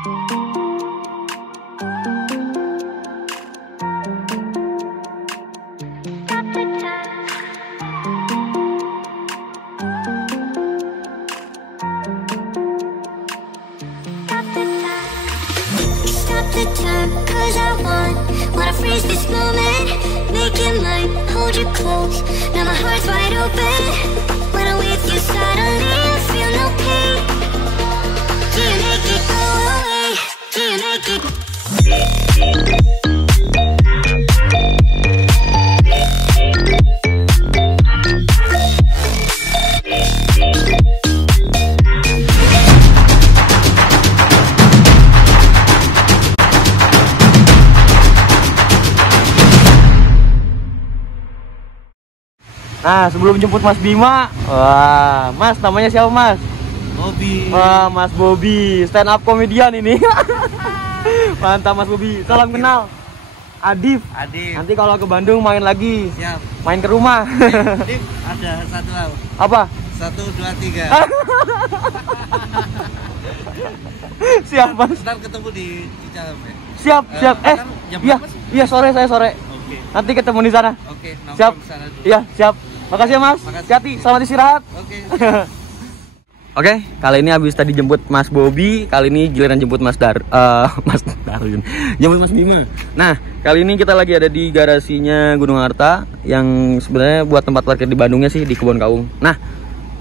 The time, 'cause I wanna freeze this moment, make it mine, hold you close. Now my heart's wide open. When I'm with you, suddenly I feel no pain. Do you make it go away? Do you make it? Nah, sebelum jemput Mas Bima, wah, Mas namanya siapa Mas? Bobby. Wah, Mas Bobby, stand up komedian ini. Mantap Mas Bobby, salam kenal. Adif. Nanti kalau ke Bandung main lagi. Siap. Main ke rumah. Adif, ada satu hal. Apa? 1, 2, 3. Siap Mas. Ntar ketemu di Cicahem ya. Siap. Jam Iya, berapa sih? iya sore. Oke. Nanti ketemu di sana. Oke, Siap. nongkrong sana dulu. Iya, siap. Makasih ya Mas. Makasih. Hati-hati, selamat istirahat. Oke. Oke, kali ini habis tadi jemput Mas Bobby, kali ini giliran jemput Mas Darwin. Jemput Mas Bima. Nah, kali ini kita lagi ada di garasinya Gunung Harta yang sebenarnya buat tempat parkir di Bandungnya sih di Kebon Kaung. Nah,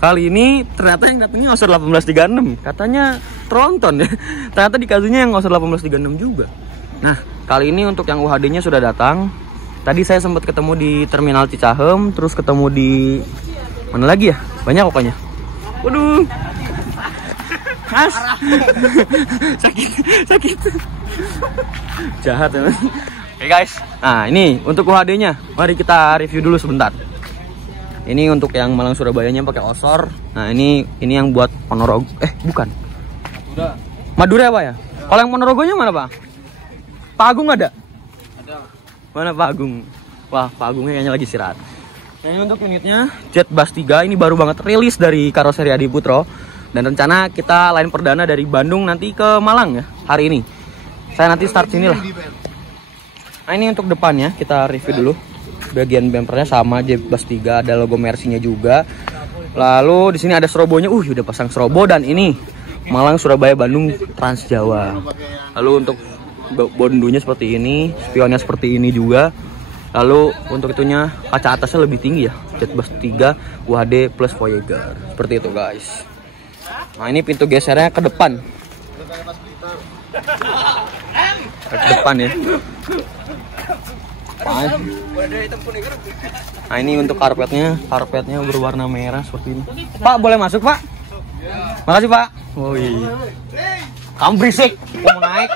kali ini ternyata yang datangnya Osor 1836. Katanya tronton ya. Ternyata dikasihnya yang Osor 1836 juga. Nah, kali ini untuk yang UHD-nya sudah datang. Tadi saya sempat ketemu di Terminal Cicahem, terus ketemu di mana lagi ya? Banyak pokoknya. Waduh. Mas. sakit. Jahat ya. Oke guys. Nah, ini untuk UHD-nya. Mari kita review dulu sebentar. Ini untuk yang Malang Surabayanya pakai Osor. Nah, ini yang buat Ponorogo. Bukan. Madura ya, Pak ya? Kalau yang Ponorogonya mana, Pak? Pak Agung ada? Mana Pak Agung? Wah, Pak Agungnya kayaknya lagi istirahat. Nah, ini untuk unitnya Jet Bus 3. Ini baru banget rilis dari karoseri Adi Putro. Dan rencana kita line perdana dari Bandung nanti ke Malang ya hari ini. Saya nanti start sini lah. Nah, ini untuk depannya kita review dulu. Bagian bumpernya sama Jet Bus 3, ada logo Mercy-nya juga. Lalu di sini ada strobonya. Udah pasang strobo dan ini Malang Surabaya Bandung Trans Jawa. Lalu untuk bondunya seperti ini, spionnya seperti ini juga. Lalu untuk itunya kaca atasnya lebih tinggi ya, Jet Bus 3 UHD plus Voyager. Seperti itu guys. Nah, ini pintu gesernya ke depan. Ke depan ya. Nah, ini untuk karpetnya berwarna merah seperti ini. Pak, boleh masuk Pak? Makasih Pak. Oh iya. Kamu berisik, mau naik.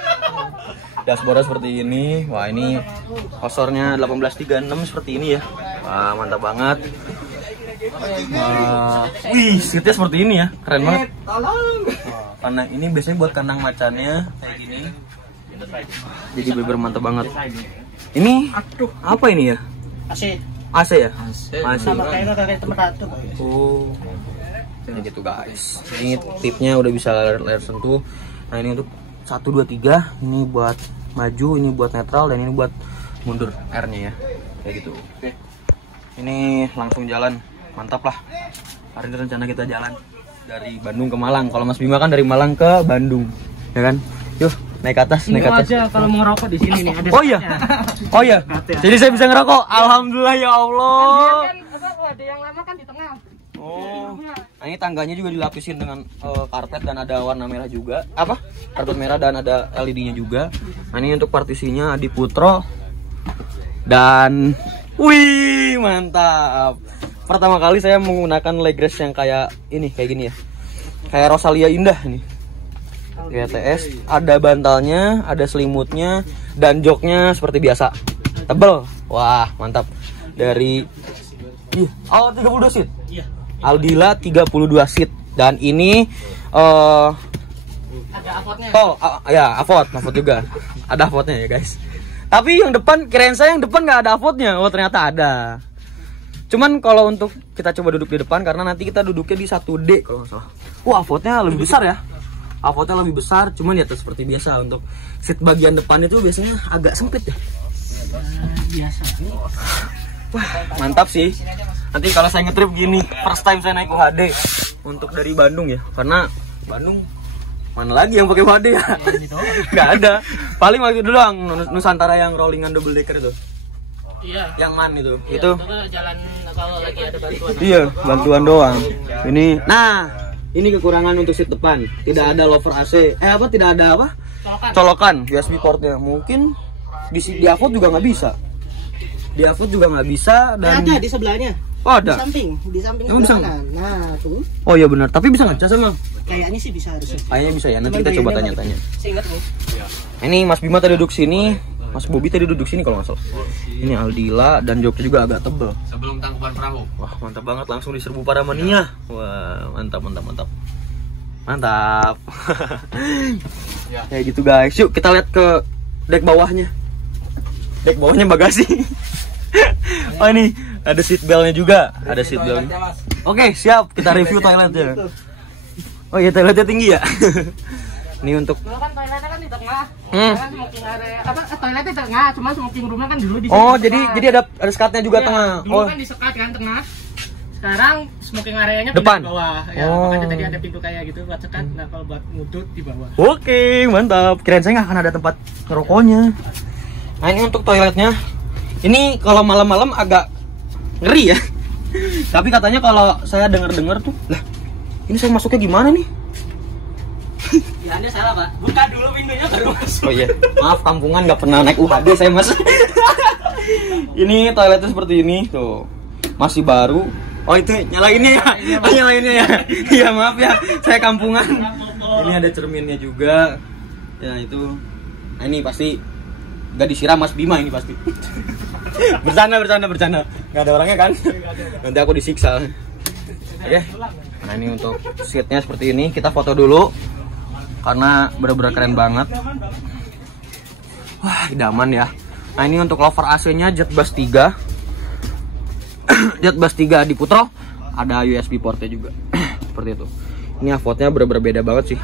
Dashboardnya seperti ini. Wah, ini Osornya 1836 seperti ini ya. Wah, mantap banget. Wih, seatnya seperti ini ya, keren banget. Karena ini biasanya buat kandang macannya kayak gini. Jadi bener mantap banget. Ini apa ini ya? AC ya? AC. Sama kayak tempat itu. Oh. Kayak gitu guys. Ini tipnya udah bisa layar sentuh. Nah, ini untuk 1, 2, 3. Ini buat maju, ini buat netral, dan ini buat mundur R-nya ya. Kayak gitu. Ini langsung jalan. Mantap lah. Hari ini rencana kita jalan dari Bandung ke Malang. Kalau Mas Bima kan dari Malang ke Bandung, ya kan? Yuk, naik ke atas, naik ke atas. Aja kalau mau ngerokok di sini nih ada. Oh iya. Jadi saya bisa ngerokok. Alhamdulillah ya Allah. Ada yang lama kan di tengah. Oh. Nah, ini tangganya juga dilapisin dengan karpet dan ada warna merah juga. Apa? Karpet merah dan ada LED-nya juga. Nah, ini untuk partisinya Adi Putro. Dan wih, mantap. Pertama kali saya menggunakan leg rest yang kayak gini ya. Kayak Rosalia Indah nih. GTS, ada bantalnya, ada selimutnya, dan joknya seperti biasa. Tebel. Wah, mantap. Dari 32 seat. Iya. Aldila 32 seat. Dan ini Ada avotnya. Avot juga. Ada avotnya ya, guys. Tapi yang depan, kirain saya yang depan nggak ada avotnya. Oh, ternyata ada. Cuman kalau untuk kita coba duduk di depan, karena nanti kita duduknya di 1D kalau nggak salah. Wah, avotnya lebih besar ya. Avotnya lebih besar, cuman ya seperti biasa untuk seat bagian depan itu biasanya agak sempit ya. Biasa. Wah, mantap sih. Nanti kalau saya ngetrip gini, first time saya naik UHD untuk dari Bandung ya, karena Bandung mana lagi yang pakai UHD ya? Nggak ada. Paling waktu dulu doang Nusantara yang rollingan double decker itu. Iya. Yang man itu. Iya, itu jalan kalau lagi ada bantuan. iya, bantuan doang. Ini. Nah, ini kekurangan untuk seat depan. Tidak ada lover AC. Tidak ada apa? Colokan USB portnya. Mungkin di Avot juga nggak bisa. Di Avot juga nggak bisa dan ada di sebelahnya. Oh, ada. Di samping Emang bisa? kanan. Nah, tuh. Oh iya benar, tapi bisa ngecas emang? Kayaknya sih bisa harusnya. Kayaknya bisa ya, nanti kita coba tanya-tanya. Seingat lu. Ini Mas Bima tadi duduk sini, Mas Bobi tadi duduk sini kalau nggak salah. Ini Aldila dan joknya juga agak tebel. Sebelum tangkuban perahu. Wah mantap banget, langsung diserbu para mania. Wah mantap. Mantap. Kayak gitu guys. Yuk kita lihat ke dek bawahnya. Dek bawahnya bagasi. Oh ini ada seat beltnya juga. Ada seat beltnya. Oke siap, kita review toiletnya. Oh iya toiletnya tinggi ya. Ini untuk Dulu kan toiletnya kan di tengah. Kan smoking area. Toiletnya di tengah, cuma smoking roomnya kan dulu di sini. Oh jadi ada skatnya juga iya, tengah. Dulu kan disekat kan tengah. Sekarang smoking areanya Depan? di bawah. Ya, makanya tadi ada pintu kayak gitu buat sekat. Nah, kalau buat ngudut di bawah. Oke, mantap. Kirain saya nggak akan ada tempat ngerokoknya. Nah, ini untuk toiletnya. Ini kalau malam-malam agak ngeri ya. Tapi katanya kalau saya dengar-dengar tuh, lah, ini saya masuknya gimana nih? Ya, Anda salah, Pak. Buka dulu pintunya baru masuk. Oh iya, maaf kampungan nggak pernah naik UHD saya mas. Ini toiletnya seperti ini tuh, masih baru. Oh itu nyalainnya ya, nyalainnya ya. Iya maaf ya, saya kampungan. Ini ada cerminnya juga. Ya itu, nah, ini pasti nggak disiram Mas Bima ini pasti. Bercanda. Nggak ada orangnya kan? Nanti aku disiksa. Oke. Nah ini untuk seatnya seperti ini. Kita foto dulu karena benar-benar keren banget. Wah idaman ya. Nah ini untuk lover AC-nya Jetbus 3. Jetbus 3 di Putro ada USB portnya juga. Seperti itu. Ini Avotnya bener-bener beda banget sih.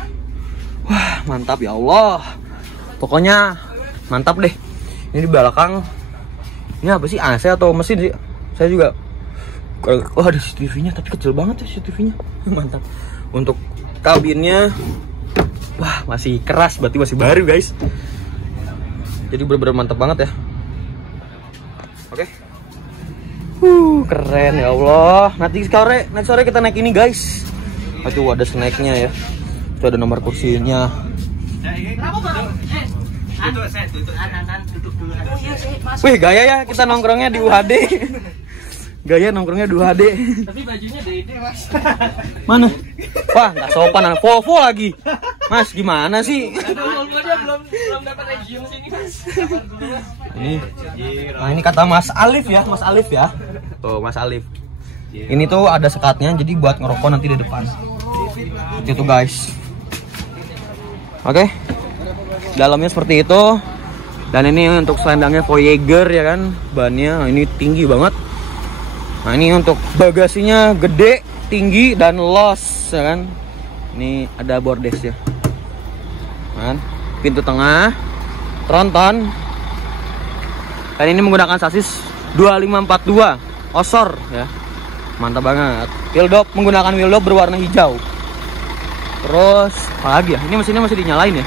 Wah mantap ya Allah. Pokoknya mantap deh. Ini di belakang. Ini apa sih, AC atau mesin sih? Saya juga. Oh ada CCTV-nya tapi kecil banget ya CCTV-nya. Mantap. Untuk kabinnya, wah masih keras, berarti masih baru guys. Jadi bener-bener mantap banget ya. Oke. Keren ya Allah. Nanti sore kita naik ini guys. Aduh ada snacknya ya. Itu ada nomor kursinya. Wih gaya ya kita nongkrongnya di UHD. Gaya nongkrongnya di UHD. Tapi bajunya beda, Mas. Mana? Wah nggak sopan, Volvo lagi. Mas gimana sih? belum dapat regium sini, Mas. Ini. Nah ini kata Mas Alif ya, Mas Alif ya. Tuh Mas Alif. Ini tuh ada sekatnya, jadi buat ngerokok nanti di depan. Itu guys. Oke. Dalamnya seperti itu. Dan ini untuk selendangnya Voyager ya kan, bannya ini tinggi banget. Nah ini untuk bagasinya gede, tinggi dan los ya kan. Ini ada bordes ya. Kan? Pintu tengah, tronton. Dan ini menggunakan sasis 2542 Osor ya. Mantap banget. Wheeldop menggunakan wheeldop berwarna hijau. Terus apa lagi ya? Ini mesinnya masih dinyalain ya.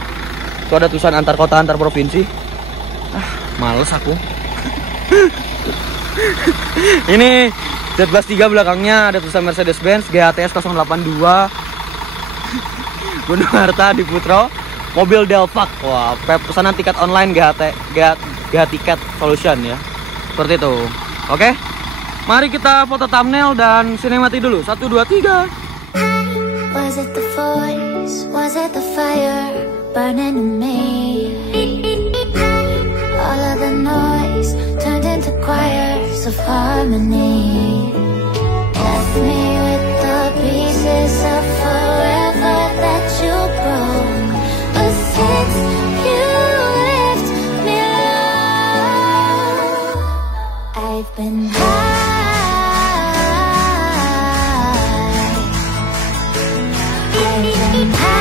Itu ada tulisan antar kota antar provinsi. Males aku. Ini Jetbus 3 belakangnya ada tulisan Mercedes-Benz GHTS 082 Gunung Harta di Putro. Mobil Delvac. Wah, pesanan tiket online GH Tiket Solution ya. Seperti itu. Oke. Mari kita foto thumbnail dan sinemati dulu. 1 2 3. Was it the voice? Was it the fire burning in me? All of the noise turned into choirs of harmony. Left me with the pieces of forever that you broke. But since you left me alone, I've been high. I've been high.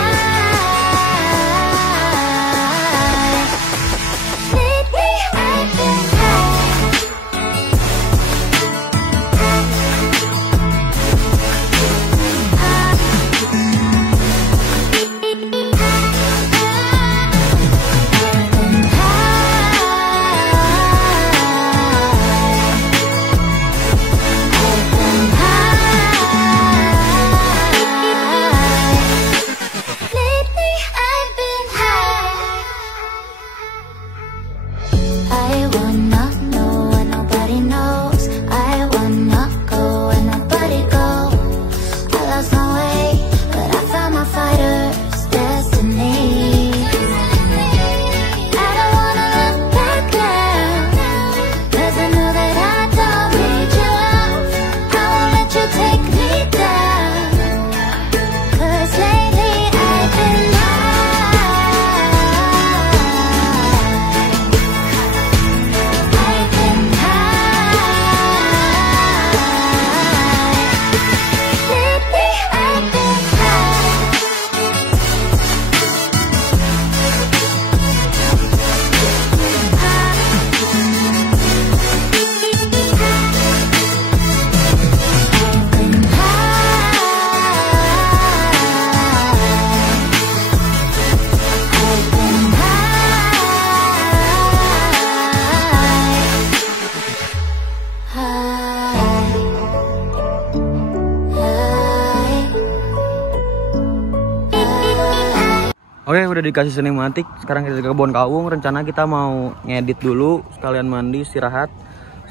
udah dikasih sinematik. Sekarang kita ke kebun kawung. Rencana kita mau ngedit dulu, sekalian mandi, istirahat,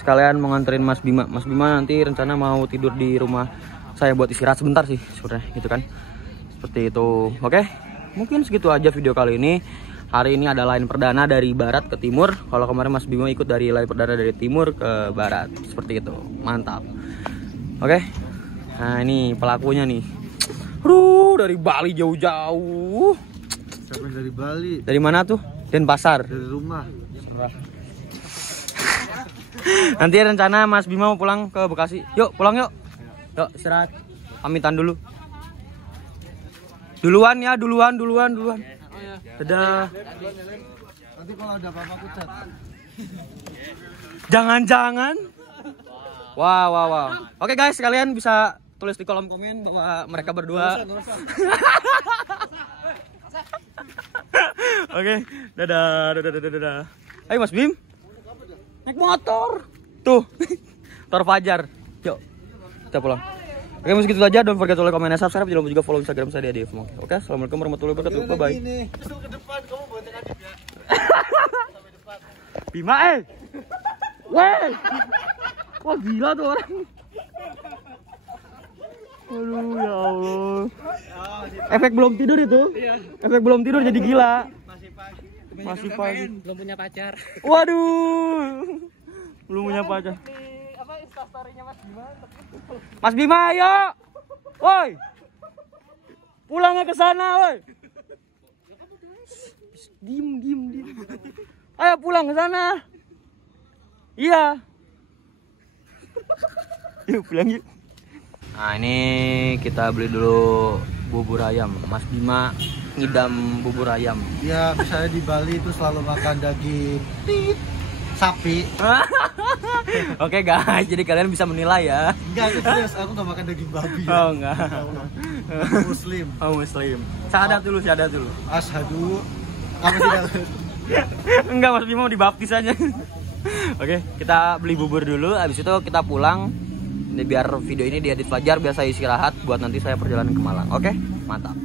sekalian mau nganterin Mas Bima. Mas Bima nanti rencana mau tidur di rumah saya buat istirahat sebentar sih sebenarnya, gitu kan. Seperti itu. Oke, mungkin segitu aja video kali ini. Hari ini ada line perdana dari barat ke timur. Kalau kemarin Mas Bima ikut dari line perdana dari timur ke barat. Seperti itu. Mantap. Oke. Nah, ini pelakunya nih. Dari Bali jauh-jauh. Siapa yang dari Bali? Dari mana tuh? Denpasar. Dari rumah. Nanti rencana Mas Bima mau pulang ke Bekasi. Yuk, pulang yuk. Yuk, istirahat. Pamitan dulu. Duluan ya, duluan. Dadah. Nanti kalau ada apa-apa aku chat. Jangan-jangan. Wow. Oke guys, kalian bisa tulis di kolom komen bahwa mereka berdua. Oke, dadah. Ayo Mas Bim. Naik motor. Tuh. Tor Fajar. Yuk. Kita pulang. Oke, segitu aja. Don't forget to like, comment, and subscribe. Jangan lupa juga follow Instagram saya di @adif. Oke, assalamualaikum warahmatullahi wabarakatuh. Bye bye. Ke depan kamu buat yang Adif ya. Bima, weh. Wah, gila tuh orang. Aduh, ya Allah. Efek belum tidur itu. Efek belum tidur jadi gila. Masih pagi. Belum punya pacar. Waduh. Belum punya pacar. Apa instastory-nya Mas Bima? Mas Bima, ayo. Woi. Pulangnya ke sana, woi. Diem. Ayo pulang ke sana. Iya. Yuk pulang yuk. Nah, ini kita beli dulu bubur ayam. Mas Bima ngidam bubur ayam. Ya, misalnya di Bali itu selalu makan daging sapi. Oke guys, jadi kalian bisa menilai ya. Enggak, itu serius, aku gak makan daging babi ya. Oh enggak. Muslim. Oh Muslim. Syahadat dulu. Asyhadu. Apa sih? Enggak, Mas Bima mau dibaptis aja. Oke, kita beli bubur dulu, habis itu kita pulang. Ini biar video ini diedit Fajar, biar saya istirahat buat nanti saya perjalanan ke Malang. Oke, mantap.